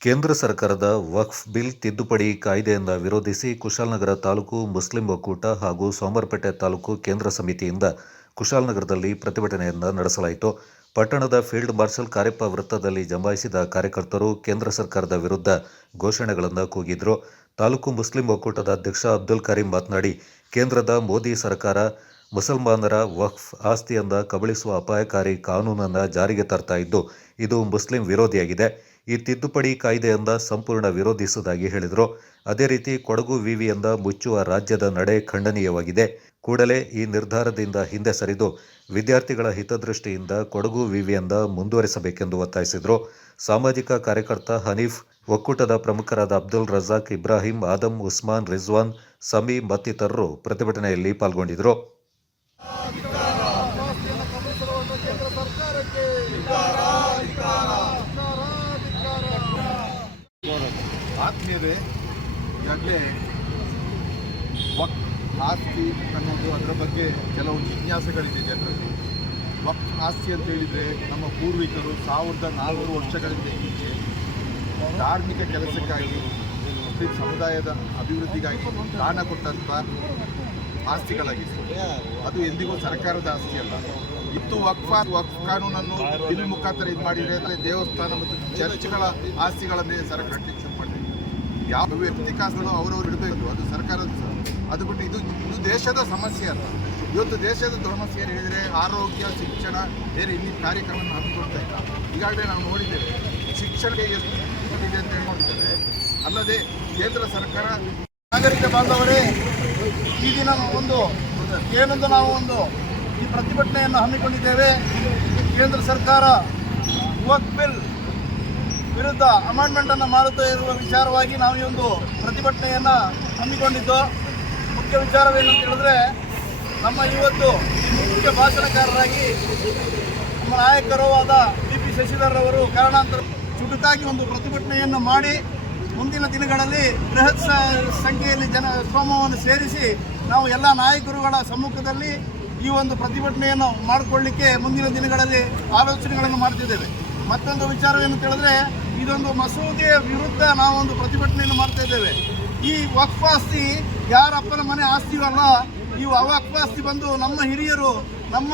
ಕೇಂದ್ರ ಸರ್ಕಾರದ ವಕ್ಫ್ ಬಿಲ್ ತಿದ್ದುಪಡಿ ಕಾಯ್ದೆಯನ್ನು ವಿರೋಧಿಸಿ ಕುಶಾಲನಗರ ತಾಲೂಕು ಮುಸ್ಲಿಂ ಒಕ್ಕೂಟ ಹಾಗೂ ಸೋಮರ್ಪೇಟೆ ತಾಲೂಕು ಕೇಂದ್ರ ಸಮಿತಿಯಿಂದ ಕುಶಾಲನಗರದಲ್ಲಿ ಪ್ರತಿಭಟನೆಯನ್ನು ನಡೆಸಲಾಯಿತು. ಪಟ್ಟಣದ ಫೀಲ್ಡ್ ಮಾರ್ಷಲ್ ಕಾರ್ಯಪ್ಪ ವೃತ್ತದಲ್ಲಿ ಜಮಾಯಿಸಿದ ಕಾರ್ಯಕರ್ತರು ಕೇಂದ್ರ ಸರ್ಕಾರದ ವಿರುದ್ಧ ಘೋಷಣೆಗಳನ್ನು ಕೂಗಿದ್ರು. ತಾಲೂಕು ಮುಸ್ಲಿಂ ಒಕ್ಕೂಟದ ಅಧ್ಯಕ್ಷ ಅಬ್ದುಲ್ ಕರೀಂ ಮಾತನಾಡಿ, ಕೇಂದ್ರದ ಮೋದಿ ಸರ್ಕಾರ ಮುಸಲ್ಮಾನರ ವಕ್ಫ್ ಆಸ್ತಿಯಿಂದ ಕಬಳಿಸುವ ಅಪಾಯಕಾರಿ ಕಾನೂನನ್ನು ಜಾರಿಗೆ ತರ್ತಾ ಇದ್ದು, ಇದು ಮುಸ್ಲಿಂ ವಿರೋಧಿಯಾಗಿದೆ. ಈ ತಿದ್ದುಪಡಿ ಕಾಯ್ದೆಯಿಂದ ಸಂಪೂರ್ಣ ವಿರೋಧಿಸುವುದಾಗಿ ಹೇಳಿದರು. ಅದೇ ರೀತಿ ಕೊಡಗು ವಿವಿಯಿಂದ ಮುಚ್ಚುವ ರಾಜ್ಯದ ನಡೆ ಖಂಡನೀಯವಾಗಿದೆ. ಕೂಡಲೇ ಈ ನಿರ್ಧಾರದಿಂದ ಹಿಂದೆ ಸರಿದು ವಿದ್ಯಾರ್ಥಿಗಳ ಹಿತದೃಷ್ಟಿಯಿಂದ ಕೊಡಗು ವಿವಿಯಿಂದ ಮುಂದುವರಿಸಬೇಕೆಂದು ಒತ್ತಾಯಿಸಿದರು. ಸಾಮಾಜಿಕ ಕಾರ್ಯಕರ್ತ ಹನೀಫ್, ಒಕ್ಕೂಟದ ಪ್ರಮುಖರಾದ ಅಬ್ದುಲ್ ರಜಾಕ್ ಇಬ್ರಾಹಿಂ, ಆದಮ್, ಉಸ್ಮಾನ್, ರಿಜ್ವಾನ್, ಸಮಿ ಮತ್ತಿತರರು ಪ್ರತಿಭಟನೆಯಲ್ಲಿ ಪಾಲ್ಗೊಂಡಿದ್ದರು ಆತ್ಮೀಯರೇ ಈಗಾಗಲೇ ವಕ್ ಆಸ್ತಿ ಅನ್ನೋದು ಅದರ ಬಗ್ಗೆ ಕೆಲವು ಜಿಜ್ಞಾಸೆಗಳಿದೆ ಜನರಲ್ಲಿ. ವಕ್ ಆಸ್ತಿ ಅಂತ ಹೇಳಿದರೆ ನಮ್ಮ ಪೂರ್ವಿಕರು ಸಾವಿರದ ನಾನ್ನೂರು ವರ್ಷಗಳಿಂದ ಈಚೆ ಧಾರ್ಮಿಕ ಕೆಲಸಕ್ಕಾಗಿ ಮುಸ್ಲಿಂ ಸಮುದಾಯದ ಅಭಿವೃದ್ಧಿಗಾಗಿ ದಾನ ಕೊಟ್ಟಂಥ ಆಸ್ತಿಗಳಾಗಿತ್ತು. ಅದು ಎಂದಿಗೂ ಸರ್ಕಾರದ ಆಸ್ತಿ ಅಲ್ಲ. ಇತ್ತು ವಕ್ಫ, ವಕ್ಫ್ ಕಾನೂನನ್ನು ಬಿಲ್ ಮುಖಾಂತರ ಇದು ಮಾಡಿದರೆ ಅಂದರೆ ದೇವಸ್ಥಾನ ಮತ್ತು ಚರ್ಚ್ಗಳ ಆಸ್ತಿಗಳನ್ನೇ ಸರ್ಕಾರ ಟೆಕ್ಷನ್ ಮಾಡಿದೆ. ಯಾವ ವ್ಯಕ್ತಿ ಕಾಸುಗಳು ಅವರವರು ಇಡಬೇಕು, ಅದು ಸರ್ಕಾರದ ಅದು ಬಿಟ್ಟು ಇದು ಇದು ದೇಶದ ಸಮಸ್ಯೆ ಅಲ್ಲ. ಇವತ್ತು ದೇಶದ ಸಮಸ್ಯೆ ಏನು ಹೇಳಿದರೆ ಆರೋಗ್ಯ, ಶಿಕ್ಷಣ ಬೇರೆ ಇನ್ನಿ ಕಾರ್ಯಕ್ರಮವನ್ನು ಹಮ್ಮಿಕೊಳ್ತಾ ಇಲ್ಲ. ಈಗಾಗಲೇ ನಾವು ನೋಡಿದ್ದೇವೆ ಶಿಕ್ಷಣಕ್ಕೆ ಎಷ್ಟು ಇದೆ ಅಂತ ಹೇಳಿ ನೋಡಿದ್ದೇವೆ ಅಲ್ಲದೆ ಕೇಂದ್ರ ಸರ್ಕಾರ, ನಾಗರಿಕ ಬಾಂಧವರೇ, ಈ ದಿನ ಒಂದು ಏನೊಂದು ನಾವು ಒಂದು ಈ ಪ್ರತಿಭಟನೆಯನ್ನು ಹಮ್ಮಿಕೊಂಡಿದ್ದೇವೆ. ಕೇಂದ್ರ ಸರ್ಕಾರ ವಕ್ ಬಿಲ್ ವಿರುದ್ಧ ಅಮೆಂಡ್ಮೆಂಟನ್ನು ಮಾಡುತ್ತಾ ಇರುವ ವಿಚಾರವಾಗಿ ನಾವು ಈ ಒಂದು ಪ್ರತಿಭಟನೆಯನ್ನು ಹಮ್ಮಿಕೊಂಡಿದ್ದು. ಮುಖ್ಯ ವಿಚಾರವೇನು ಅಂತ ಹೇಳಿದ್ರೆ, ನಮ್ಮ ಇವತ್ತು ಮುಖ್ಯ ಭಾಷಣಕಾರರಾಗಿ ನಮ್ಮ ನಾಯಕರೂ ಆದ ಡಿ ಪಿ ಶಶಿಧರ್ ಅವರು ಕಾರಣಾಂತರ ಚುಟುಕಾಗಿ ಒಂದು ಪ್ರತಿಭಟನೆಯನ್ನು ಮಾಡಿ ಮುಂದಿನ ದಿನಗಳಲ್ಲಿ ಬೃಹತ್ ಸಂಖ್ಯೆಯಲ್ಲಿ ಜನ ಸೋಮವನ್ನು ಸೇರಿಸಿ ನಾವು ಎಲ್ಲ ನಾಯಕರುಗಳ ಸಮ್ಮುಖದಲ್ಲಿ ಈ ಒಂದು ಪ್ರತಿಭಟನೆಯನ್ನು ಮಾಡಿಕೊಳ್ಳಿಕ್ಕೆ ಮುಂದಿನ ದಿನಗಳಲ್ಲಿ ಆಲೋಚನೆಗಳನ್ನು ಮಾಡ್ತಿದ್ದೇವೆ. ಮತ್ತೊಂದು ವಿಚಾರವೇನು ಕೇಳಿದ್ರೆ ಇದೊಂದು ಮಸೂದೆಯ ವಿರುದ್ಧ ನಾವೊಂದು ಪ್ರತಿಭಟನೆಯನ್ನು ಮಾಡ್ತಾ ಇದ್ದೇವೆ. ಈ ವಕ್ಫ್ ಆಸ್ತಿ ಯಾರಪ್ಪನ ಮನೆ ಆಸ್ತಿವಲ್ಲ ಇವು ಅವಕ್ಫ್ ಆಸ್ತಿ ಬಂದು ನಮ್ಮ ಹಿರಿಯರು, ನಮ್ಮ